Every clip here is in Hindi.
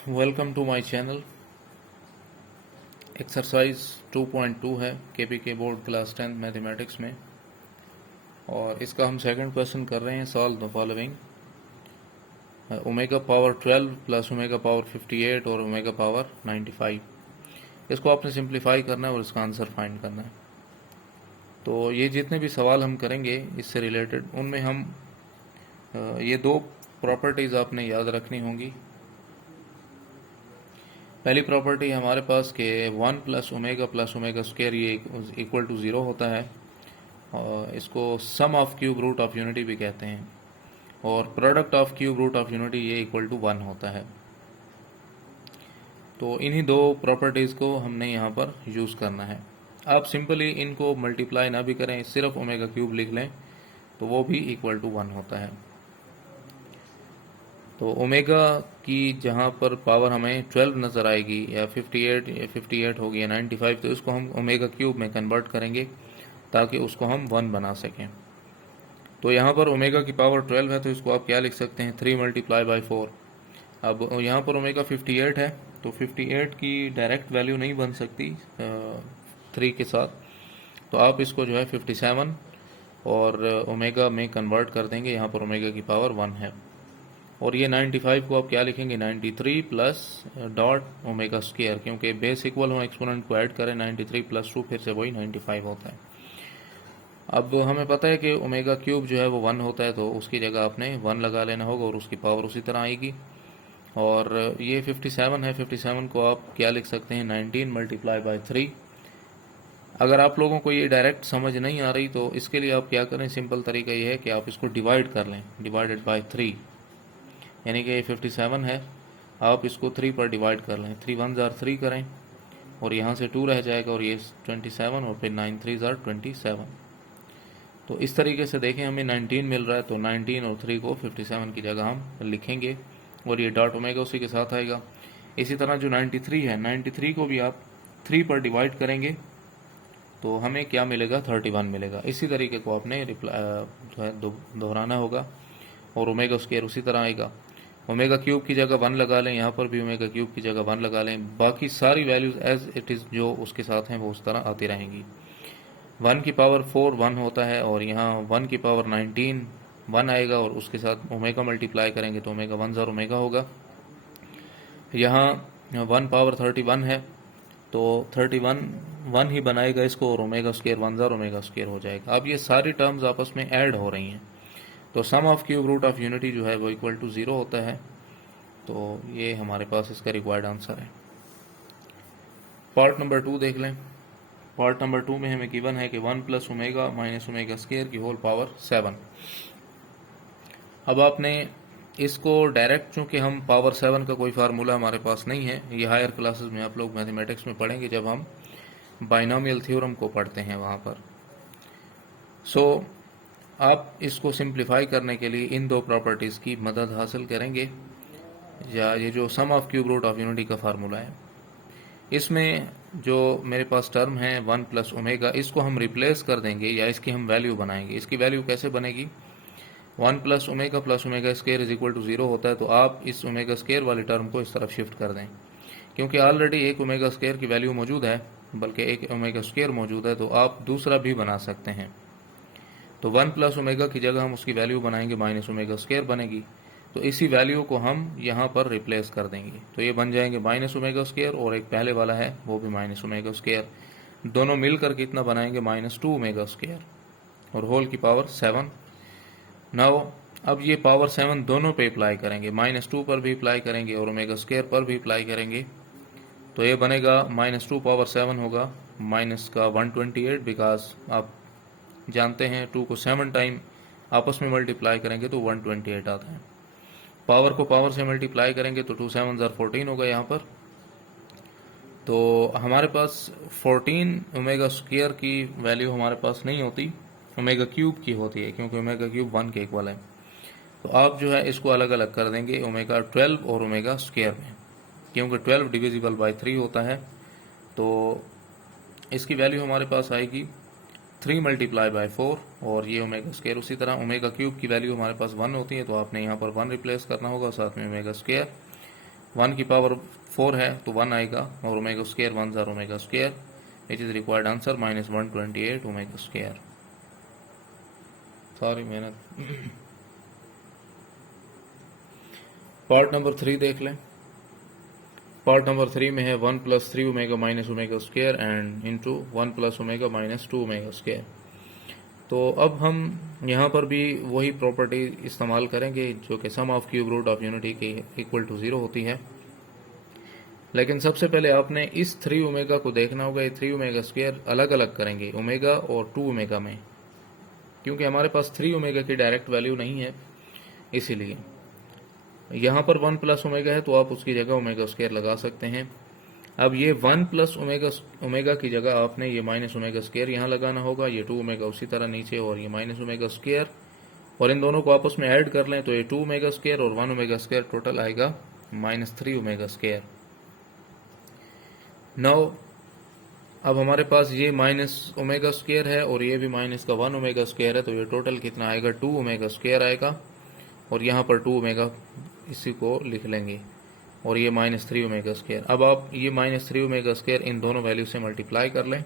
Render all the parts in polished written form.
Welcome to my channel. Exercise 2.2 है केपीके बोर्ड क्लास 10 मैथमेटिक्स में, और इसका हम सेकंड क्वेश्चन कर रहे हैं। Solve the following: omega power 12 plus omega power 58 और ओमेगा पावर 95। इसको आपने सिंप्लीफाई करना है और इसका आंसर फाइंड करना है। तो ये जितने भी सवाल हम करेंगे इससे रिलेटेड, उनमें हम ये दो प्रॉपर्टीज़ आपने याद रखनी होंगी। पहली प्रॉपर्टी हमारे पास के 1 प्लस ओमेगा स्क्वायर ये इक्वल टू 0 होता है, और इसको sum of cube root of unity भी कहते हैं, और product of cube root of unity ये इक्वल टू 1 होता है। तो इन्हीं दो प्रॉपर्टीज़ को हमने यहाँ पर यूज़ करना है। आप सिंपली इनको मल्टीप्लाई ना भी करें, सिर्फ ओमेगा क्यूब लिख लें तो वो भी इक्वल टू 1 होता है। तो ओमेगा की जहाँ पर पावर हमें 12 नज़र आएगी, या 58 होगी, या 95, तो इसको हम ओमेगा क्यूब में कन्वर्ट करेंगे ताकि उसको हम 1 बना सकें। तो यहाँ पर ओमेगा की पावर 12 है, तो इसको आप क्या लिख सकते हैं, 3 मल्टीप्लाई बाई 4। अब यहाँ पर ओमेगा 58 है, तो 58 की डायरेक्ट वैल्यू नहीं बन सकती 3 के साथ, तो आप इसको जो है 57 और ओमेगा में कन्वर्ट कर देंगे। यहाँ पर ओमेगा की पावर 1 है, और ये 95 को आप क्या लिखेंगे, 93 प्लस डॉट ओमेगा स्क्वायर, क्योंकि बेस इक्वल हो, एक्सपोनेंट को ऐड करें, 93 प्लस 2 फिर से वही 95 होता है। अब हमें पता है कि ओमेगा क्यूब जो है वो 1 होता है, तो उसकी जगह आपने 1 लगा लेना होगा और उसकी पावर उसी तरह आएगी। और ये 57 है, 57 को आप क्या लिख सकते हैं, 19 मल्टीप्लाई बाई 3। अगर आप लोगों को ये डायरेक्ट समझ नहीं आ रही तो इसके लिए आप क्या करें, सिंपल तरीका ये है कि आप इसको डिवाइड कर लें, डिवाइडेड बाई 3, यानी कि ये 57 है, आप इसको 3 पर डिवाइड कर लें। 3 1 जार 3 करें और यहाँ से 2 रह जाएगा, और ये 27, और फिर 9 3 जार 27। तो इस तरीके से देखें, हमें 19 मिल रहा है, तो 19 और 3 को 57 की जगह हम लिखेंगे, और ये डॉट ओमेगा उसी के साथ आएगा। इसी तरह जो 93 है, 93 को भी आप 3 पर डिवाइड करेंगे तो हमें क्या मिलेगा, 31 मिलेगा। इसी तरीके को आपने जो है दोहराना होगा, और ओमेगा स्क्वायर उसी तरह आएगा। ओमेगा क्यूब की जगह 1 लगा लें, यहाँ पर भी ओमेगा क्यूब की जगह 1 लगा लें, बाकी सारी वैल्यूज एज इट इज़ जो उसके साथ हैं वो उस तरह आती रहेंगी। 1 की पावर 4 1 होता है, और यहाँ 1 की पावर 19 1 आएगा, और उसके साथ ओमेगा मल्टीप्लाई करेंगे तो ओमेगा 1 जार ओमेगा होगा। यहाँ 1 पावर 31 है, तो 31 1 ही बनाएगा इसको, और omega square 1 jar omega square हो जाएगा। अब ये सारी टर्म्स आपस में ऐड हो रही हैं, तो sum of cube root of unity जो है वो इक्वल टू 0 होता है। तो ये हमारे पास इसका रिक्वायर्ड आंसर है। पार्ट नंबर 2 देख लें। पार्ट नंबर 2 में हमें गिवन है कि 1 plus omega minus omega square की होल पावर 7। अब आपने इसको डायरेक्ट, चूंकि हम पावर 7 का कोई फार्मूला हमारे पास नहीं है, ये हायर क्लासेस में आप लोग मैथमेटिक्स में पढ़ेंगे जब हम बाइनोमियल थ्योरम को पढ़ते हैं वहाँ पर। सो आप इसको सिंप्लीफाई करने के लिए इन दो प्रॉपर्टीज़ की मदद हासिल करेंगे, या ये जो sum of cube root of unity का फार्मूला है, इसमें जो मेरे पास टर्म है 1 प्लस ओमेगा, इसको हम रिप्लेस कर देंगे या इसकी हम वैल्यू बनाएंगे। इसकी वैल्यू कैसे बनेगी, 1 plus omega square is equal to 0 होता है, तो आप इस ओमेगा स्क्वायर वाली टर्म को इस तरफ शिफ्ट कर दें, क्योंकि ऑलरेडी एक ओमेगा स्क्वायर की वैल्यू मौजूद है, बल्कि एक ओमेगा स्क्वायर मौजूद है, तो आप दूसरा भी बना सकते हैं। तो 1 प्लस ओमेगा की जगह हम उसकी वैल्यू बनाएंगे माइनस ओमेगा स्क्वायर बनेगी, तो इसी वैल्यू को हम यहाँ पर रिप्लेस कर देंगे, तो ये बन जाएंगे माइनस ओमेगा स्क्वायर, और एक पहले वाला है वो भी माइनस ओमेगा स्क्वायर, दोनों मिलकर कितना बनाएंगे, -2 ओमेगा स्क्वायर, और होल की पावर 7। नाउ अब ये पावर 7 दोनों पे अप्लाई करेंगे, -2 पर भी अप्लाई करेंगे और ओमेगा स्क्वायर पर भी अप्लाई करेंगे, तो ये बनेगा -2 पावर 7 होगा माइनस का 128, बिकॉज आप जानते हैं 2 को 7 टाइम आपस में मल्टीप्लाई करेंगे तो 128 आता है। पावर को पावर से मल्टीप्लाई करेंगे तो 2 7 जार 14 होगा यहाँ पर। तो हमारे पास 14 ओमेगा स्क्वायर की वैल्यू हमारे पास नहीं होती, ओमेगा क्यूब की होती है, क्योंकि ओमेगा क्यूब 1 के इक्वल है। तो आप जो है इसको अलग अलग कर देंगे ओमेगा 12 और ओमेगा स्क्वायर में, क्योंकि 12 डिविजिबल बाई 3 होता है, तो इसकी वैल्यू हमारे पास आएगी 3 मल्टीप्लाई बाई 4, और ये ओमेगा स्क्वायर उसी तरह। ओमेगा क्यूब की वैल्यू हमारे पास 1 होती है, तो आपने यहाँ पर 1 रिप्लेस करना होगा, साथ में ओमेगा स्क्वायर, 1 की पावर 4 है तो 1 आएगा, और omega square 1 jar omega square, which is required answer -128 omega square. सारी मेहनत। पार्ट नंबर 3 देख लें। पार्ट नंबर 3 में है 1 + 3 omega minus omega square and into 1 + omega -2 omega square. तो अब हम यहाँ पर भी वही प्रॉपर्टी इस्तेमाल करेंगे जो कि sum of cube root of unity की इक्वल टू 0 होती है। लेकिन सबसे पहले आपने इस 3 ओमेगा को देखना होगा। ये 3 ओमेगा स्क्वायर अलग अलग करेंगे ओमेगा और 2 ओमेगा में, क्योंकि हमारे पास 3 ओमेगा की डायरेक्ट वैल्यू नहीं है, इसीलिए यहाँ पर 1 + ओमेगा है तो आप उसकी जगह ओमेगा स्क्वायर लगा सकते हैं। अब ये 1 + ओमेगा की जगह आपने ये माइनस ओमेगा स्क्वायर यहाँ लगाना होगा, ये 2 ओमेगा उसी तरह नीचे और ये माइनस ओमेगा स्क्वायर, और इन दोनों को आपस में ऐड कर लें तो ये 2 ओमेगा स्क्वायर और 1 ओमेगा स्क्वायर टोटल आएगा -3 ओमेगा स्क्वायर। नाउ अब हमारे पास ये माइनस ओमेगा स्क्वायर है और ये भी माइनस का 1 ओमेगा स्क्वायर है, तो ये टोटल कितना आएगा 2 ओमेगा स्क्वायर आएगा, और यहाँ पर 2 ओमेगा इसी को लिख लेंगे, और ये -3 ओमेगा स्क्वायर। अब आप ये -3 ओमेगा स्क्वायर इन दोनों वैल्यू से मल्टीप्लाई कर लें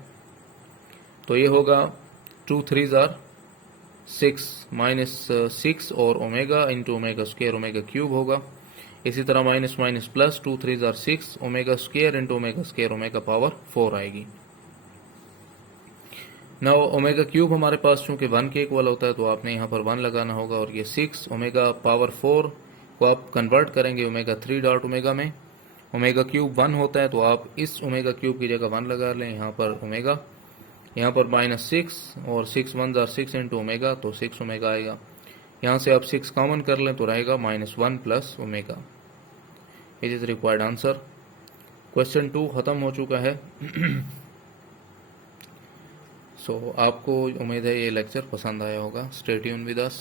तो ये होगा 2 3 जार 6 -6 और omega into omega square omega cube होगा। इसी तरह minus minus plus 2 3 jar 6 omega square into omega square omega power 4 आएगी। नाउ ओमेगा क्यूब हमारे पास चूंकि 1 के इक्वल होता है तो आपने यहाँ पर 1 लगाना होगा, और ये 6 ओमेगा पावर 4 को आप कन्वर्ट करेंगे ओमेगा 3 डॉट ओमेगा में। ओमेगा क्यूब 1 होता है तो आप इस ओमेगा क्यूब की जगह 1 लगा लें यहाँ पर ओमेगा, यहाँ पर -6 और 6 1 जार 6 इंटू ओमेगा, तो 6 ओमेगा आएगा। यहाँ से आप 6 कॉमन कर लें तो रहेगा -1 + omega. It is required answer. Question 2 खत्म हो चुका है। सो आपको उम्मीद है ये लेक्चर पसंद आया होगा। Stay tune with us.